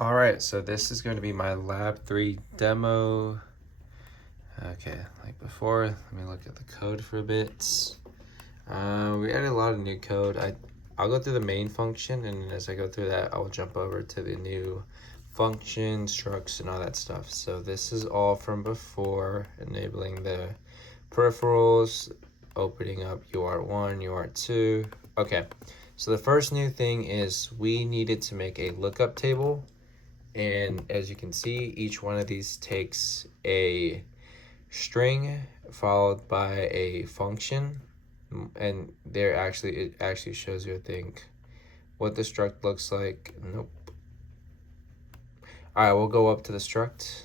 All right, so this is going to be my Lab 3 demo. Okay, like before, let me look at the code for a bit. We added a lot of new code. I'll go through the main function, and as I go through that, I'll jump over to the new function, structs, and all that stuff. So this is all from before, enabling the peripherals, opening up UART1, UART2. Okay, so the first new thing is we needed to make a lookup table. And as you can see, each one of these takes a string followed by a function, and it actually shows you, I think, what the struct looks like. Nope. All right, we'll go up to the struct.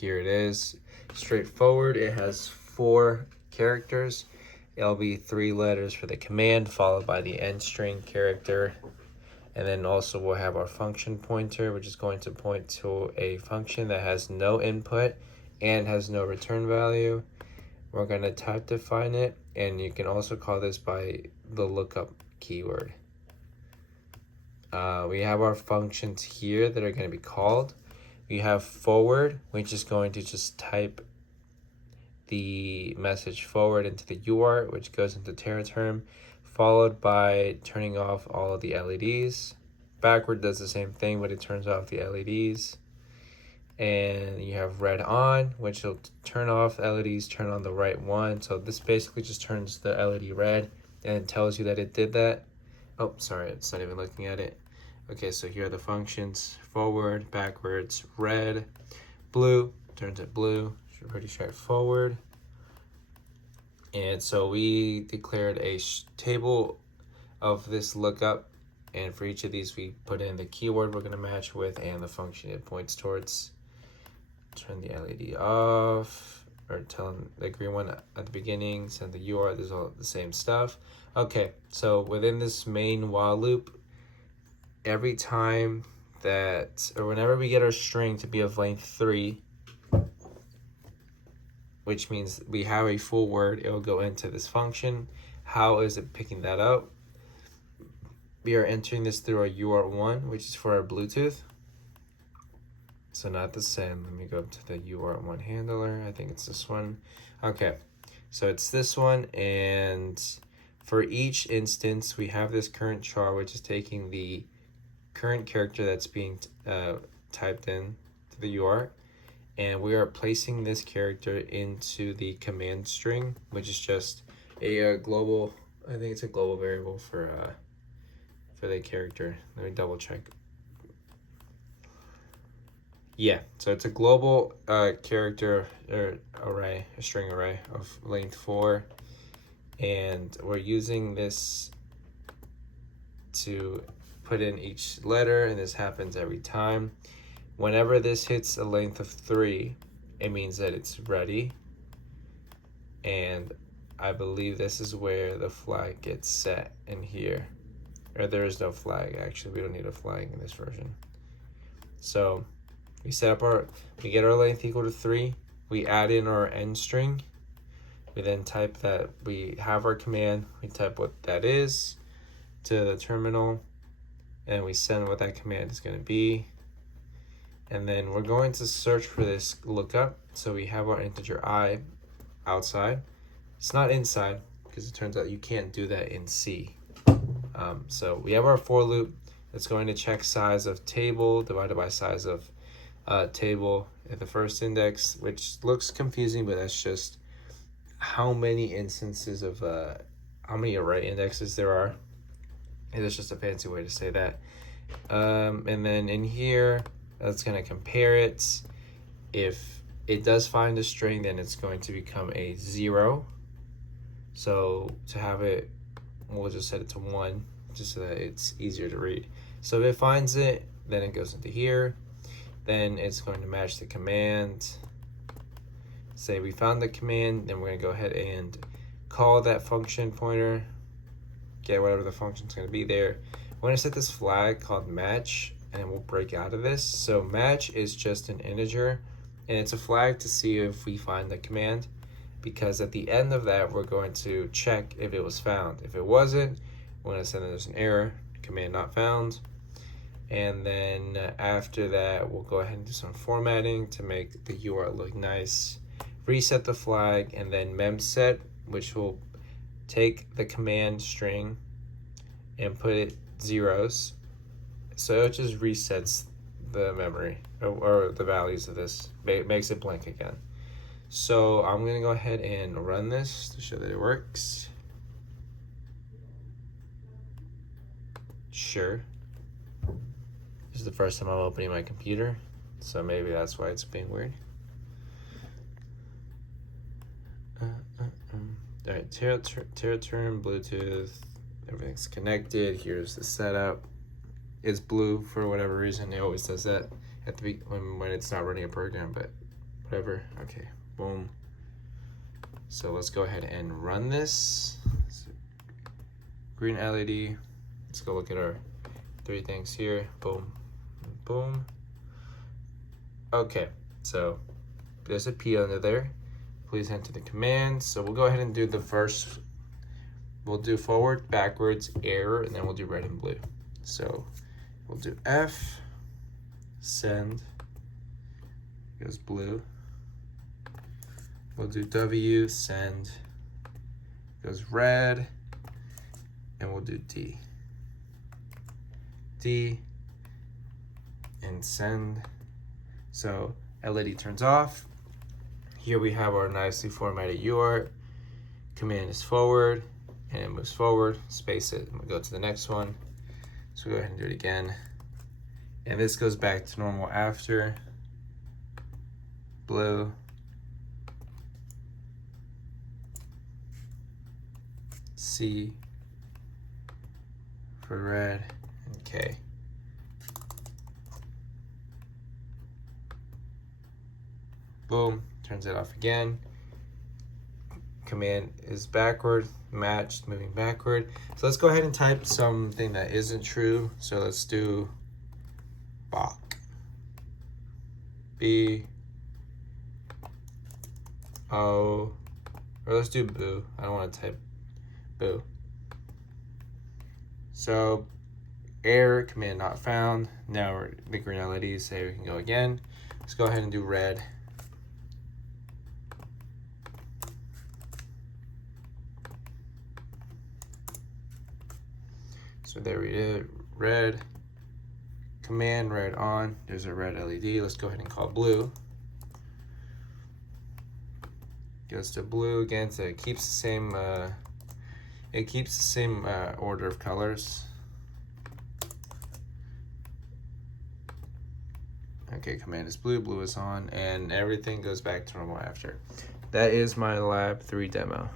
Here it is, straightforward. It has 4 characters. It'll be 3 letters for the command followed by the end string character. And then also we'll have our function pointer, which is going to point to a function that has no input and has no return value. We're going to type define it, and you can also call this by the lookup keyword. We have our functions here that are going to be called. We have forward, which is going to just type the message forward into the UART, which goes into teraterm, followed by turning off all of the LEDs. Backward does the same thing, but it turns off the LEDs. And you have red on, which will turn off LEDs, turn on the right one. So this basically just turns the LED red and tells you that it did that. Oh, sorry, it's not even looking at it. Okay, so here are the functions: forward, backwards, red, blue, turns it blue. Pretty straightforward. And so we declared a table of this lookup, and for each of these we put in the keyword we're going to match with and the function it points towards. Turn the LED off, or tell them the green one at the beginning, send the URL, there's all the same stuff. Okay, so within this main while loop, every time that, or whenever we get our string to be of length 3, which means we have a full word, it'll go into this function. How is it picking that up? We are entering this through our UART1, which is for our Bluetooth. So not the same. Let me go up to the UART1 handler. I think it's this one. Okay, so it's this one, and for each instance, we have this current char, which is taking the current character that's being typed in to the UART. And we are placing this character into the command string, which is just a global, I think it's a global variable for the character. Let me double check. Yeah, so it's a global character array, a string array of length 4. And we're using this to put in each letter, and this happens every time. Whenever this hits a length of 3, it means that it's ready. And I believe this is where the flag gets set in here. Or there is no flag, actually. We don't need a flag in this version. So we get our length equal to 3. We add in our end string. We then type that we have our command. We type what that is to the terminal. And we send what that command is going to be. And then we're going to search for this lookup. So we have our integer I outside. It's not inside, because it turns out you can't do that in C. So we have our for loop that's going to check size of table divided by size of table at the first index, which looks confusing, but that's just how many instances of how many array indexes there are. And it's just a fancy way to say that. And then in here, that's going to compare it. If it does find a string, then it's going to become a 0. So to have it, we'll just set it to 1, just so that it's easier to read. So if it finds it, then it goes into here. Then it's going to match the command. Say we found the command, then we're going to go ahead and call that function pointer, get whatever the function's going to be there. We're going to set this flag called match, and we'll break out of this. So match is just an integer, and it's a flag to see if we find the command, because at the end of that, we're going to check if it was found. If it wasn't, we're going to send that there's an error, command not found. And then after that, we'll go ahead and do some formatting to make the UART look nice. Reset the flag, and then memset, which will take the command string and put it zeros. So it just resets the memory or the values of this. Makes it blank again. So I'm gonna go ahead and run this to show that it works. Sure. This is the first time I'm opening my computer, so maybe that's why it's being weird. All right, Terra term, Bluetooth, everything's connected. Here's the setup. It's blue for whatever reason. It always does that at the when it's not running a program, but whatever. Okay, boom. So let's go ahead and run this. Green LED. Let's go look at our 3 things here. Boom, boom. Okay, so there's a P under there. Please enter the command. So we'll go ahead and do the first. We'll do forward, backwards, error, and then we'll do red and blue. So we'll do F, send, goes blue. We'll do W, send, goes red, and we'll do D. D and send. So LED turns off. Here we have our nicely formatted UART. Command is forward, and it moves forward. Space it, and we'll go to the next one. So go ahead and do it again. And this goes back to normal after. Blue. C for red, and K. Boom, turns it off again. Command is backward, matched, moving backward. So let's go ahead and type something that isn't true. So let's do Bach. B O, or let's do boo. I don't want to type boo. So error, command not found. Now the green LEDs say we can go again. Let's go ahead and do red. So there we did, red, command red on, there's a red LED. Let's go ahead and call blue. Goes to blue again, so it keeps the same, order of colors. Okay, command is blue, blue is on, and everything goes back to normal after. That is my Lab 3 demo.